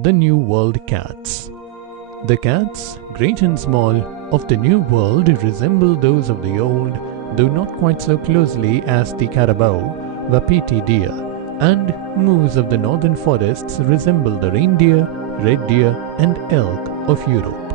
the New World cats. The cats, great and small, of the New World resemble those of the Old, though not quite so closely as the carabao, wapiti deer, and moose of the northern forests resemble the reindeer, red deer, and elk of Europe.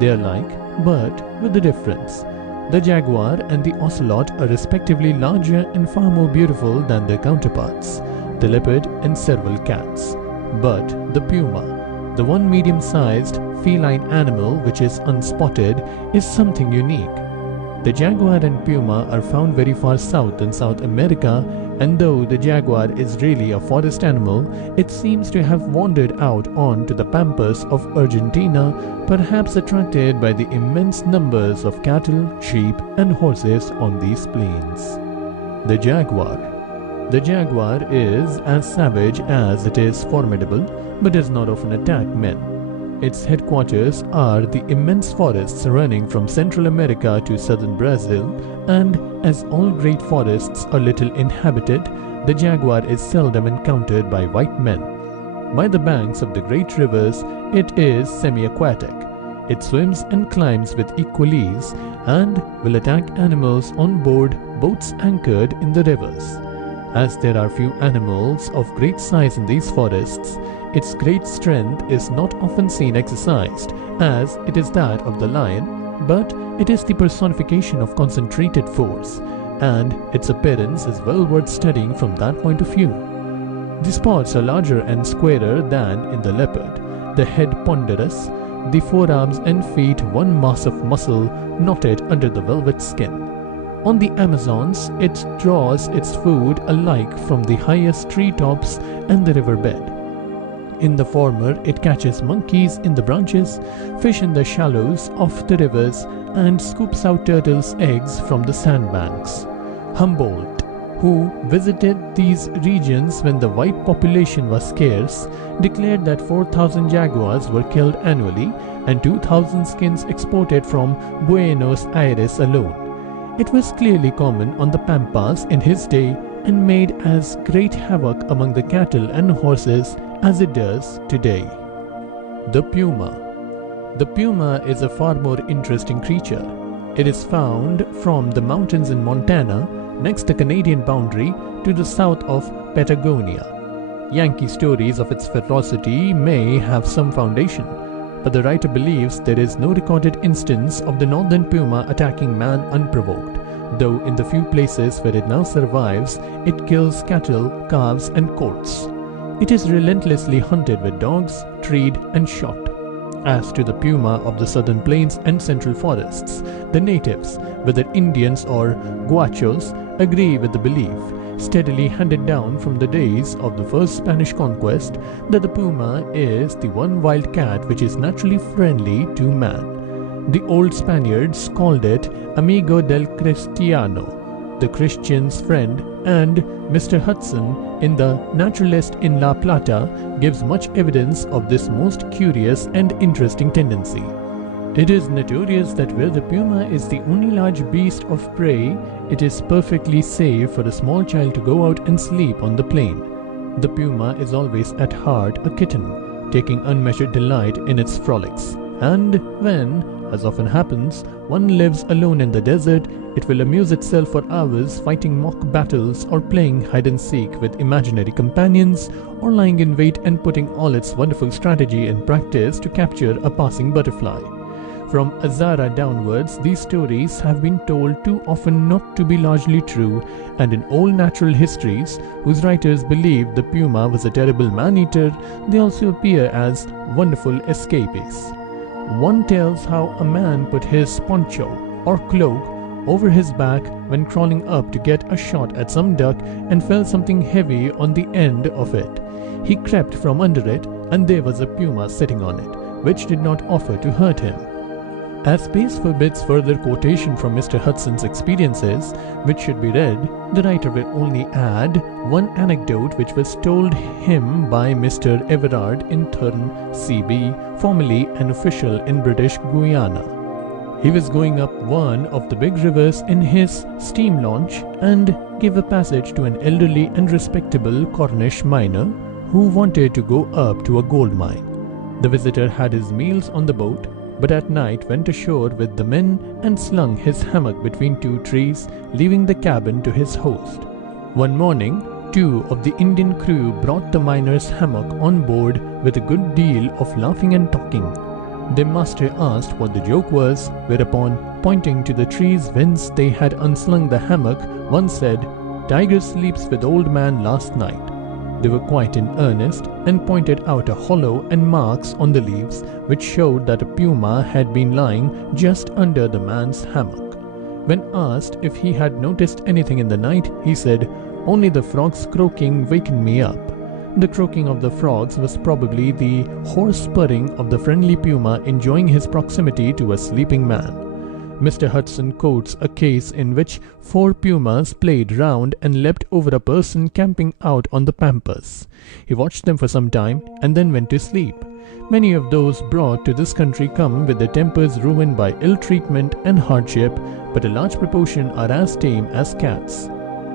They are like, but with a difference. The jaguar and the ocelot are respectively larger and far more beautiful than their counterparts, the leopard and several cats. But the puma, the one medium-sized feline animal which is unspotted, is something unique. The jaguar and puma are found very far south in South America, and though the jaguar is really a forest animal, it seems to have wandered out onto the pampas of Argentina, perhaps attracted by the immense numbers of cattle, sheep, and horses on these plains. The jaguar. The jaguar is as savage as it is formidable, but does not often attack men. Its headquarters are the immense forests running from Central America to southern Brazil, and as all great forests are little inhabited, the jaguar is seldom encountered by white men. By the banks of the great rivers, it is semi-aquatic. It swims and climbs with equal ease, and will attack animals on board boats anchored in the rivers. As there are few animals of great size in these forests, its great strength is not often seen exercised, as it is that of the lion, but it is the personification of concentrated force, and its appearance is well worth studying from that point of view. The spots are larger and squarer than in the leopard, the head ponderous, the forearms and feet one mass of muscle knotted under the velvet skin. On the Amazons, it draws its food alike from the highest treetops and the riverbed. In the former, it catches monkeys in the branches, fish in the shallows of the rivers, and scoops out turtles' eggs from the sandbanks. Humboldt, who visited these regions when the white population was scarce, declared that 4,000 jaguars were killed annually and 2,000 skins exported from Buenos Aires alone. It was clearly common on the pampas in his day and made as great havoc among the cattle and horses as it does today. The puma. The puma is a far more interesting creature. It is found from the mountains in Montana, next the Canadian boundary, to the south of Patagonia. Yankee stories of its ferocity may have some foundation, but the writer believes there is no recorded instance of the northern puma attacking man unprovoked, though in the few places where it now survives, it kills cattle, calves, and goats. It is relentlessly hunted with dogs, treed, and shot. As to the puma of the southern plains and central forests, the natives, whether Indians or Guachos, agree with the belief, steadily handed down from the days of the first Spanish conquest, that the puma is the one wild cat which is naturally friendly to man. The old Spaniards called it Amigo del Cristiano, the Christian's friend, and Mr. Hudson in The Naturalist in La Plata gives much evidence of this most curious and interesting tendency. It is notorious that where the puma is the only large beast of prey, it is perfectly safe for a small child to go out and sleep on the plain. The puma is always at heart a kitten, taking unmeasured delight in its frolics, and when, as often happens, one lives alone in the desert, it will amuse itself for hours fighting mock battles or playing hide-and-seek with imaginary companions, or lying in wait and putting all its wonderful strategy in practice to capture a passing butterfly. From Azara downwards, these stories have been told too often not to be largely true, and in old natural histories, whose writers believed the puma was a terrible man-eater, they also appear as wonderful escapees. One tells how a man put his poncho or cloak over his back when crawling up to get a shot at some duck and felt something heavy on the end of it. He crept from under it, and there was a puma sitting on it, which did not offer to hurt him. As space forbids further quotation from Mr. Hudson's experiences, which should be read, the writer will only add one anecdote which was told him by Mr. Everard in Thurn, CB, formerly an official in British Guiana. He was going up one of the big rivers in his steam launch and gave a passage to an elderly and respectable Cornish miner who wanted to go up to a gold mine. The visitor had his meals on the boat, but at night went ashore with the men and slung his hammock between two trees, leaving the cabin to his host. One morning, two of the Indian crew brought the miner's hammock on board with a good deal of laughing and talking. Their master asked what the joke was, whereupon, pointing to the trees whence they had unslung the hammock, one said, "Tiger sleeps with old man last night." They were quite in earnest and pointed out a hollow and marks on the leaves which showed that a puma had been lying just under the man's hammock. When asked if he had noticed anything in the night, he said, "Only the frogs croaking wakened me up." The croaking of the frogs was probably the hoarse purring of the friendly puma enjoying his proximity to a sleeping man. Mr. Hudson quotes a case in which 4 pumas played round and leapt over a person camping out on the pampas. He watched them for some time and then went to sleep. Many of those brought to this country come with their tempers ruined by ill treatment and hardship, but a large proportion are as tame as cats.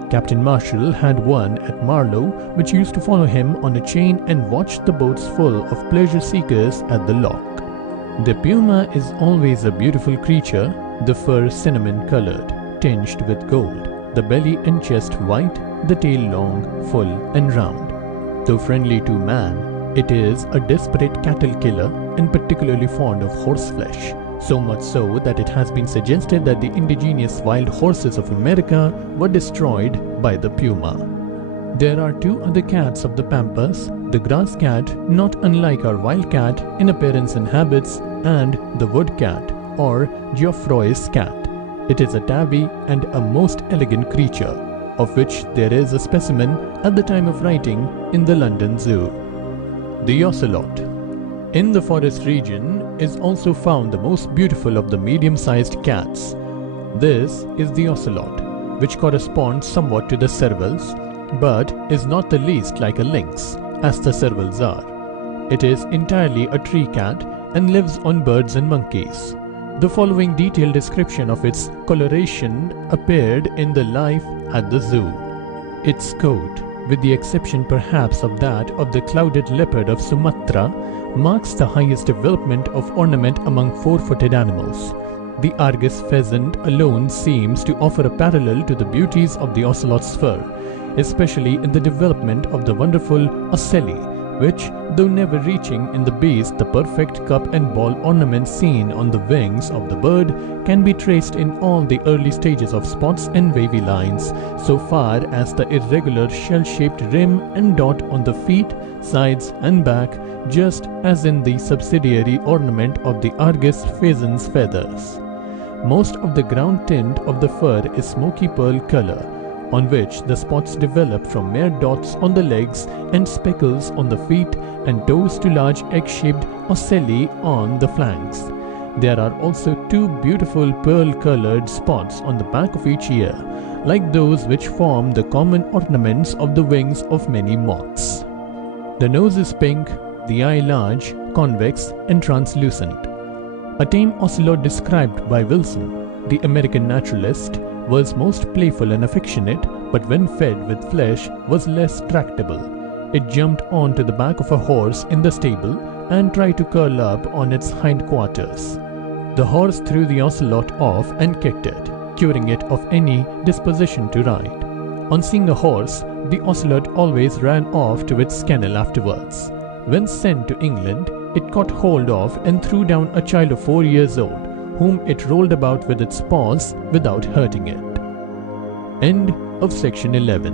Captain Marshall had one at Marlow which used to follow him on a chain and watch the boats full of pleasure seekers at the lock. The puma is always a beautiful creature, the fur cinnamon-colored, tinged with gold, the belly and chest white, the tail long, full and round. Though friendly to man, it is a desperate cattle killer and particularly fond of horseflesh, so much so that it has been suggested that the indigenous wild horses of America were destroyed by the puma. There are 2 other cats of the pampas, the grass cat, not unlike our wild cat in appearance and habits, and the wood cat, or Geoffroy's cat. It is a tabby and a most elegant creature, of which there is a specimen at the time of writing in the London Zoo. The Ocelot. In the forest region is also found the most beautiful of the medium-sized cats. This is the ocelot, which corresponds somewhat to the servals, but is not the least like a lynx, as the servals are. It is entirely a tree cat and lives on birds and monkeys. The following detailed description of its coloration appeared in the Life at the Zoo. Its coat, with the exception perhaps of that of the clouded leopard of Sumatra, marks the highest development of ornament among 4-footed animals. The Argus pheasant alone seems to offer a parallel to the beauties of the ocelot's fur, especially in the development of the wonderful ocelli, which, though never reaching in the beast the perfect cup and ball ornament seen on the wings of the bird, can be traced in all the early stages of spots and wavy lines, so far as the irregular shell-shaped rim and dot on the feet, sides and back, just as in the subsidiary ornament of the Argus pheasant's feathers. Most of the ground tint of the fur is smoky pearl color, on which the spots develop from mere dots on the legs and speckles on the feet and toes to large egg-shaped ocelli on the flanks. There are also 2 beautiful pearl-colored spots on the back of each ear, like those which form the common ornaments of the wings of many moths. The nose is pink, the eye large, convex and translucent. A tame ocelot described by Wilson, the American naturalist, was most playful and affectionate, but when fed with flesh was less tractable. It jumped onto the back of a horse in the stable and tried to curl up on its hindquarters. The horse threw the ocelot off and kicked it, curing it of any disposition to ride. On seeing a horse, the ocelot always ran off to its kennel afterwards. When sent to England, it caught hold of and threw down a child of 4 years old, whom it rolled about with its paws without hurting it. End of section 11.